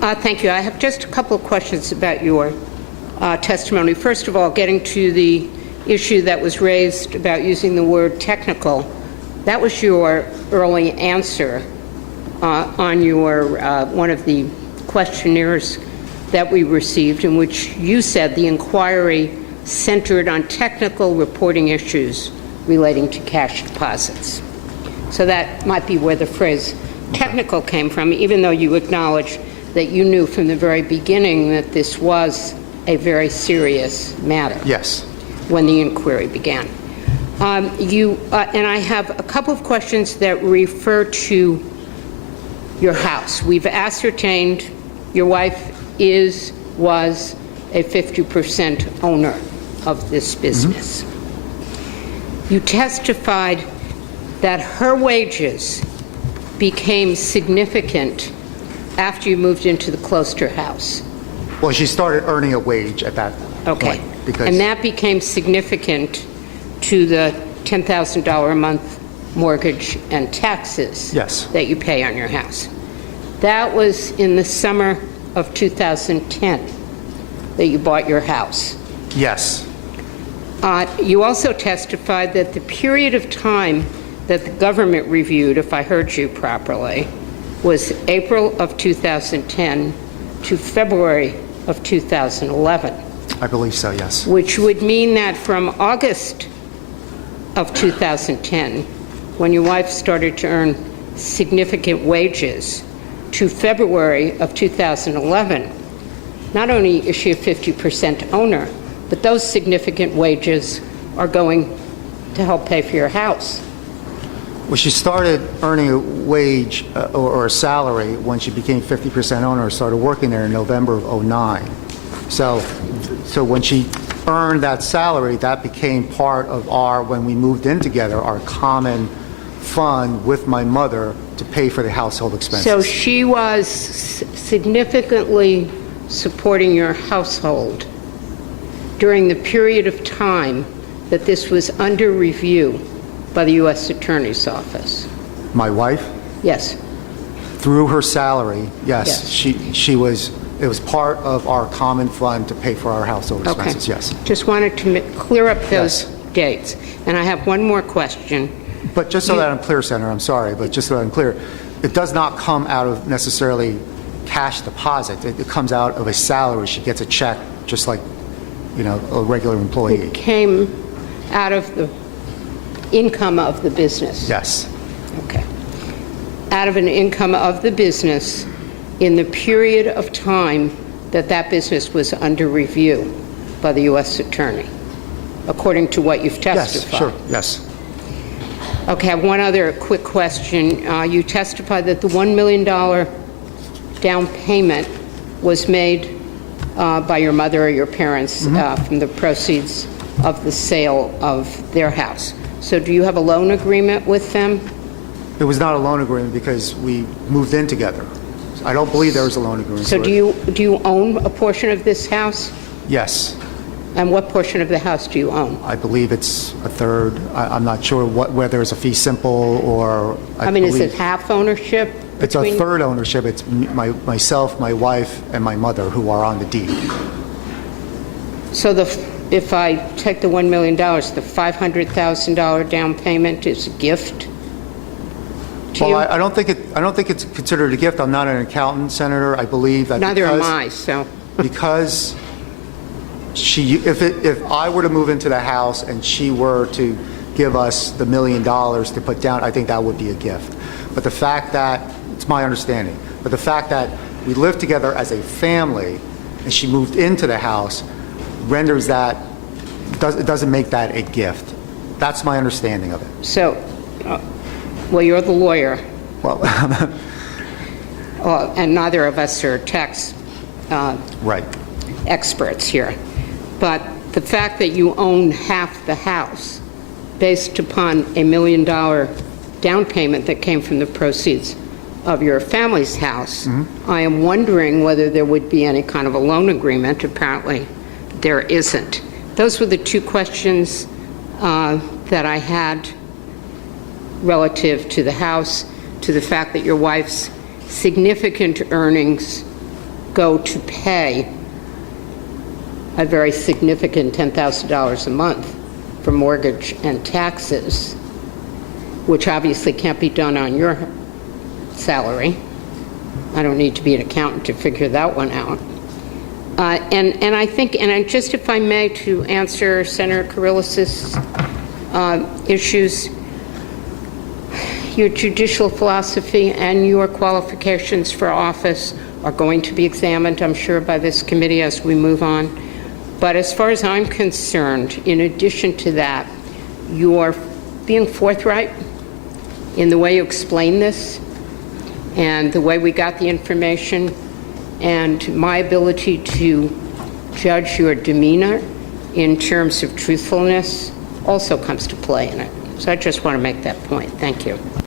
Thank you. I have just a couple of questions about your testimony. First of all, getting to the issue that was raised about using the word technical, that was your early answer on your one of the questionnaires that we received, in which you said the inquiry centered on technical reporting issues relating to cash deposits. So that might be where the phrase technical came from, even though you acknowledge that you knew from the very beginning that this was a very serious matter. Yes. When the inquiry began. And I have a couple of questions that refer to your house. We've ascertained your wife was a 50% owner of this business. You testified that her wages became significant after you moved into the Closter house. Well, she started earning a wage at that Okay. point. Because and that became significant to the $10,000 a month mortgage and taxes Yes. that you pay on your house. That was in the summer of 2010 that you bought your house. Yes. You also testified that the period of time that the government reviewed, if I heard you properly, was April of 2010 to February of 2011. I believe so, yes. Which would mean that from August of 2010, when your wife started to earn significant wages, to February of 2011, not only is she a 50% owner, but those significant wages are going to help pay for your house. Well, she started earning a wage or a salary when she became 50% owner, started working there in November of '09. So when she earned that salary, that became part of when we moved in together, our common fund with my mother to pay for the household expenses. So she was significantly supporting your household during the period of time that this was under review by the U.S. Attorney's Office. My wife? Yes. Through her salary, yes. Yes. It was part of our common fund to pay for our household expenses, yes. Just wanted to clear up those Yes. dates. And I have one more question. But just so that I'm clear, Senator, I'm sorry, but just so that I'm clear, it does not come out of necessarily cash deposit. It comes out of a salary. She gets a check just like, a regular employee. It came out of the income of the business. Yes. Okay. Out of an income of the business in the period of time that that business was under review by the U.S. Attorney, according to what you've testified. Yes, sure, yes. Okay, I have one other quick question. You testified that the $1 million down payment was made by your mother or your parents from the proceeds of the sale of their house. So do you have a loan agreement with them? It was not a loan agreement because we moved in together. I don't believe there was a loan agreement. So do you own a portion of this house? Yes. And what portion of the house do you own? I believe it's a third. I'm not sure whether it's a fee simple or... I mean, is it half ownership? It's a third ownership. It's myself, my wife, and my mother who are on the deed. So if I take the $1 million, the $500,000 down payment is a gift to you? Well, I don't think it's considered a gift. I'm not an accountant, Senator. I believe that Neither am I, so... because if I were to move into the house and she were to give us the $1 million to put down, I think that would be a gift. But the fact that, it's my understanding, but the fact that we live together as a family and she moved into the house renders that, it doesn't make that a gift. That's my understanding of it. So, well, you're the lawyer. Well, And neither of us are tax right. experts here. But the fact that you own half the house based upon a $1 million down payment that came from the proceeds of your family's house, I am wondering whether there would be any kind of a loan agreement. Apparently, there isn't. Those were the two questions that I had relative to the house, to the fact that your wife's significant earnings go to pay a very significant $10,000 a month for mortgage and taxes, which obviously can't be done on your salary. I don't need to be an accountant to figure that one out. And I think, and just if I may, to answer Senator Karylas's issues, your judicial philosophy and your qualifications for office are going to be examined, I'm sure, by this committee as we move on. But as far as I'm concerned, in addition to that, you're being forthright in the way you explain this and the way we got the information, and my ability to judge your demeanor in terms of truthfulness also comes to play in it. So I just want to make that point. Thank you.